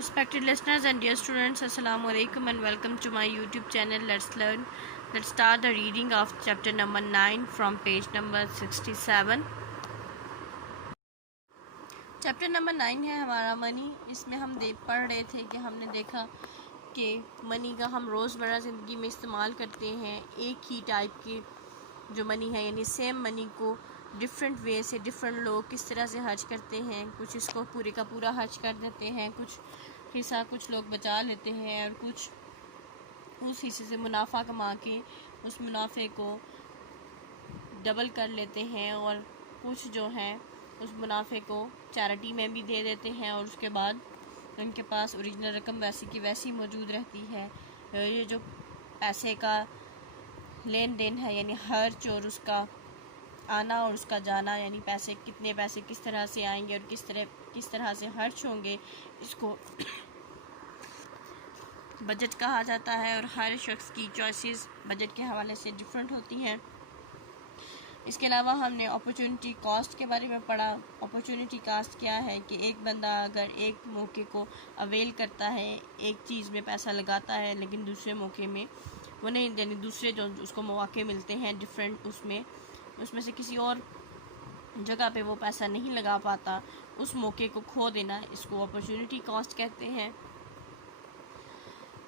Respected listeners and dear students, Assalamu alaikum and welcome to my YouTube channel. Let's learn. Let's start the reading of chapter number 9 from page number 67. Chapter number 9 है हमारा money. इसमें हम पढ़ रहे थे कि हमने देखा कि मनी का हम रोज़मर्रा ज़िंदगी में इस्तेमाल करते हैं। एक ही टाइप की जो मनी है यानी सेम मनी को डिफरेंट वे से डिफरेंट लोग किस तरह से खर्च करते हैं। कुछ इसको पूरे का पूरा खर्च कर देते हैं, कुछ हिस्सा कुछ लोग बचा लेते हैं और कुछ उस हिस्से से मुनाफा कमा के उस मुनाफे को डबल कर लेते हैं और कुछ जो है उस मुनाफे को चैरिटी में भी दे देते हैं और उसके बाद उनके पास ओरिजिनल रकम वैसी की वैसी मौजूद रहती है। ये जो पैसे का लेन देन है यानी खर्च और उसका आना और उसका जाना, यानी कितने पैसे किस तरह से आएंगे और किस तरह से खर्च होंगे, इसको बजट कहा जाता है। और हर शख्स की चॉइसेस बजट के हवाले से डिफरेंट होती हैं। इसके अलावा हमने अपॉर्चुनिटी कॉस्ट के बारे में पढ़ा। अपॉर्चुनिटी कॉस्ट क्या है कि एक बंदा अगर एक मौके को अवेल करता है, एक चीज़ में पैसा लगाता है लेकिन दूसरे मौके में वो नहीं, यानी दूसरे जो उसको मौके मिलते हैं डिफरेंट, उसमें से किसी और जगह पे वो पैसा नहीं लगा पाता, उस मौके को खो देना, इसको अपॉर्चुनिटी कॉस्ट कहते हैं।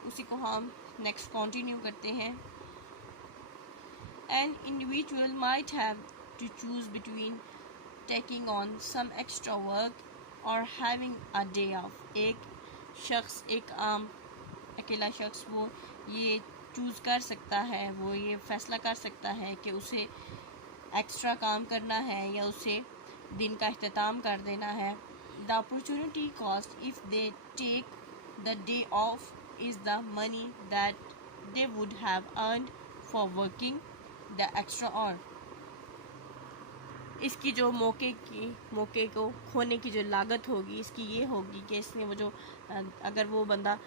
उसी को हम नेक्स्ट कंटिन्यू करते हैं। An individual might have to choose between taking on some extra work or having a day off. एक आम अकेला शख्स वो ये चूज़ कर सकता है, वो ये फ़ैसला कर सकता है कि उसे एक्स्ट्रा काम करना है या उसे दिन का इख्तिताम कर देना है। The opportunity cost if they take the day off is the money that they would have earned for working the extra hour. इसकी जो मौके को खोने की जो लागत होगी इसकी ये होगी कि इसने वो जो अगर वो बंदा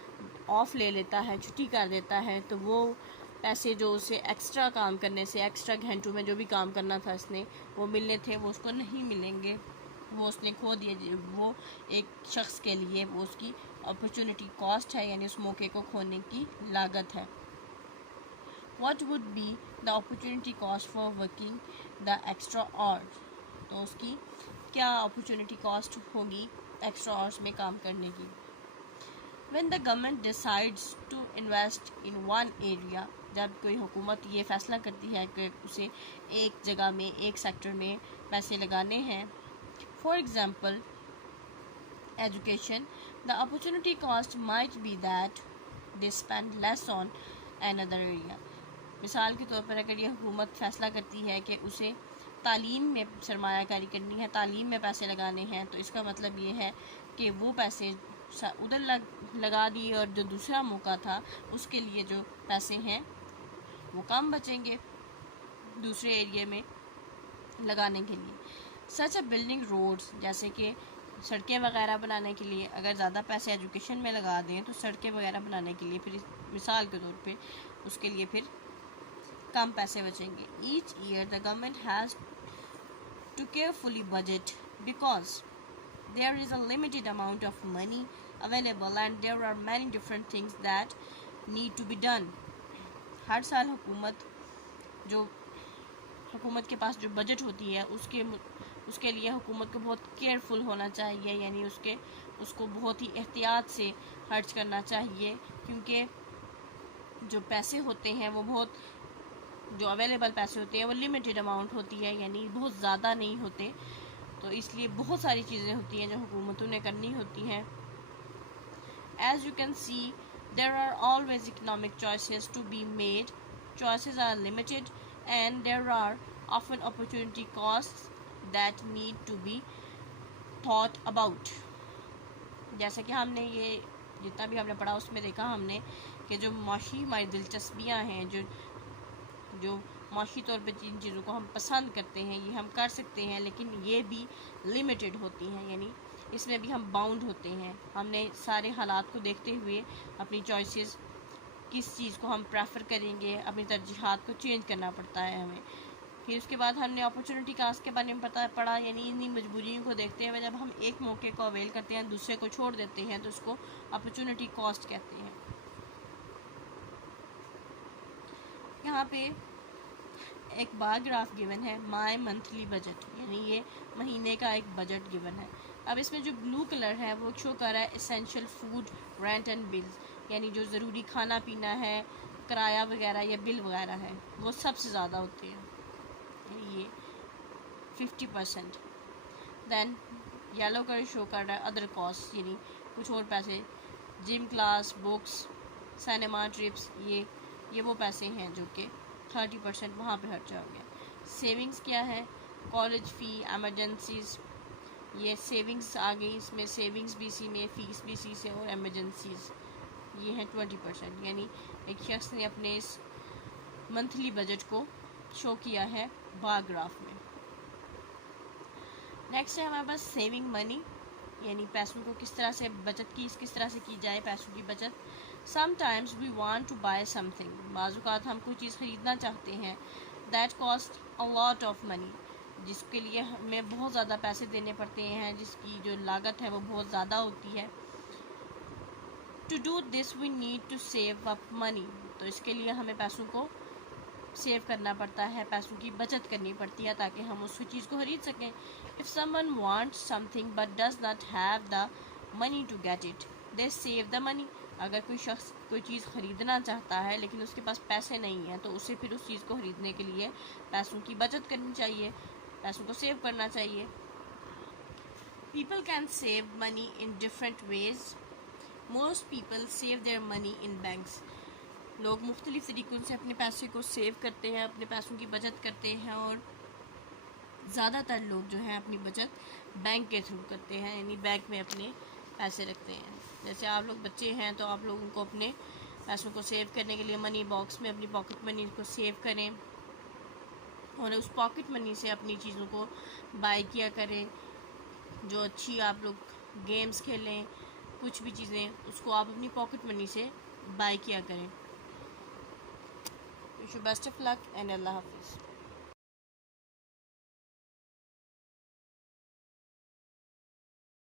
ऑफ ले लेता है, छुट्टी कर देता है, तो वो पैसे जो उसे एक्स्ट्रा काम करने से, एक्स्ट्रा घंटों में जो भी काम करना था इसने वो मिलने थे, वो उसको नहीं मिलेंगे, वो उसने खो दिए। वो एक शख्स के लिए वो उसकी अपॉर्चुनिटी कॉस्ट है, यानी उस मौके को खोने की लागत है। What would be the opportunity cost for working the extra hours? तो उसकी क्या अपॉर्चुनिटी कॉस्ट होगी एक्स्ट्रा आवर्स में काम करने की। When the government decides to invest in one area, जब कोई हुकूमत ये फैसला करती है कि उसे एक जगह में, एक सेक्टर में पैसे लगाने हैं, for example education, the opportunity cost might be that they spend less on another area. मिसाल के तौर पर अगर ये हुकूमत फ़ैसला करती है कि उसे तालीम में सरमायाकारी करनी है, तालीम में पैसे लगाने हैं, तो इसका मतलब ये है कि वो पैसे उधर लगा दिए और जो दूसरा मौका था उसके लिए जो पैसे हैं वो कम बचेंगे दूसरे एरिया में लगाने के लिए। सच अ बिल्डिंग रोड्स, जैसे कि सड़कें वगैरह बनाने के लिए अगर ज़्यादा पैसे एजुकेशन में लगा दें तो सड़कें वगैरह बनाने के लिए फिर मिसाल के तौर पे उसके लिए फिर कम पैसे बचेंगे। Each year the government has to carefully budget because there is a limited amount of money available and there are many different things that need to be done. हर साल हुकूमत के पास जो बजट होती है उसके लिए हुकूमत को बहुत केयरफुल होना चाहिए, यानी उसको बहुत ही एहतियात से खर्च करना चाहिए, क्योंकि जो पैसे होते हैं वो जो अवेलेबल पैसे होते हैं वो लिमिटेड अमाउंट होती है, यानी बहुत ज़्यादा नहीं होते, तो इसलिए बहुत सारी चीज़ें होती हैं जो हुकूमतों ने करनी होती हैं। As you can see there are always economic choices to be made, choices are limited and there are often opportunity costs that need to be thought about. जैसे कि हमने ये जितना भी हमने पढ़ा उसमें देखा हमने कि जो माशी हमारी दिलचस्पियाँ हैं, जो माशी तौर पे जिन चीज़ों को हम पसंद करते हैं ये हम कर सकते हैं, लेकिन ये भी लिमिटेड होती हैं, यानी इसमें भी हम बाउंड होते हैं। हमने सारे हालात को देखते हुए अपनी चॉइसेस किस चीज़ को हम प्रेफर करेंगे, अपनी तरजीहात को चेंज करना पड़ता है हमें। फिर उसके बाद हमने अपॉर्चुनिटी कास्ट के बारे में पढ़ा, यानी इन्हीं मजबूरियों को देखते हुए जब हम एक मौके को अवेल करते हैं, दूसरे को छोड़ देते हैं, तो उसको अपॉर्चुनिटी कॉस्ट कहते हैं। यहाँ पे एक बार ग्राफ गिवन है, माय मंथली बजट, यानी ये महीने का एक बजट गिवन है। अब इसमें जो ब्लू कलर है वो शो कर रहा है essential food, rent and bills, यानी जो ज़रूरी खाना पीना है, किराया वगैरह या बिल वगैरह है, वो सबसे ज़्यादा होते हैं, ये 50%। देन येलो कलर शो कर रहा है अदर कॉस्ट, यानी कुछ और पैसे, gym class, books, cinema trips, ये वो पैसे हैं जो कि 30% वहाँ पे खर्चा हो गया। सेविंग्स क्या है, कॉलेज फ़ी, एमरजेंसीज, ये सेविंग्स आ गई, इसमें सेविंग्स भी सी में, फ़ीस भी सी से, और एमरजेंसीज ये हैं 20%, यानी एक शख्स ने अपने इस मंथली बजट को शो किया है बार ग्राफ में। नेक्स्ट है हमारे पास सेविंग मनी, यानी पैसों को किस तरह से बचत किस तरह से की जाए, पैसों की बचत। Sometimes we want to buy something, बाज़-औक़ात हम कोई चीज़ ख़रीदना चाहते हैं, that cost a lot of money, जिसके लिए हमें बहुत ज़्यादा पैसे देने पड़ते हैं, जिसकी जो लागत है वो बहुत ज़्यादा होती है। To do this we need to save up money, तो इसके लिए हमें पैसों को सेव करना पड़ता है, पैसों की बचत करनी पड़ती है ताकि हम उस चीज़ को खरीद सकें। If someone wants something but does not have the money to get it, they save the money, अगर कोई शख्स कोई चीज़ ख़रीदना चाहता है लेकिन उसके पास पैसे नहीं हैं, तो उसे फिर उस चीज़ को ख़रीदने के लिए पैसों की बचत करनी चाहिए, पैसों को सेव करना चाहिए। People can save money in different ways, most people save their money in banks, लोग मुख्तलिफ़ तरीक़ों से अपने पैसे को सेव करते हैं, अपने पैसों की बचत करते हैं, और ज़्यादातर लोग जो हैं अपनी बचत बैंक के थ्रू करते हैं, यानी बैंक में अपने पैसे रखते हैं। जैसे आप लोग बच्चे हैं तो आप लोगों को अपने पैसों को सेव करने के लिए मनी बॉक्स में अपनी पॉकेट मनी को सेव करें, और उस पॉकेट मनी से अपनी चीज़ों को बाय किया करें, जो अच्छी आप लोग गेम्स खेलें, कुछ भी चीज़ें उसको आप अपनी पॉकेट मनी से बाय किया करें। Wish you best of luck and Allah Hafiz.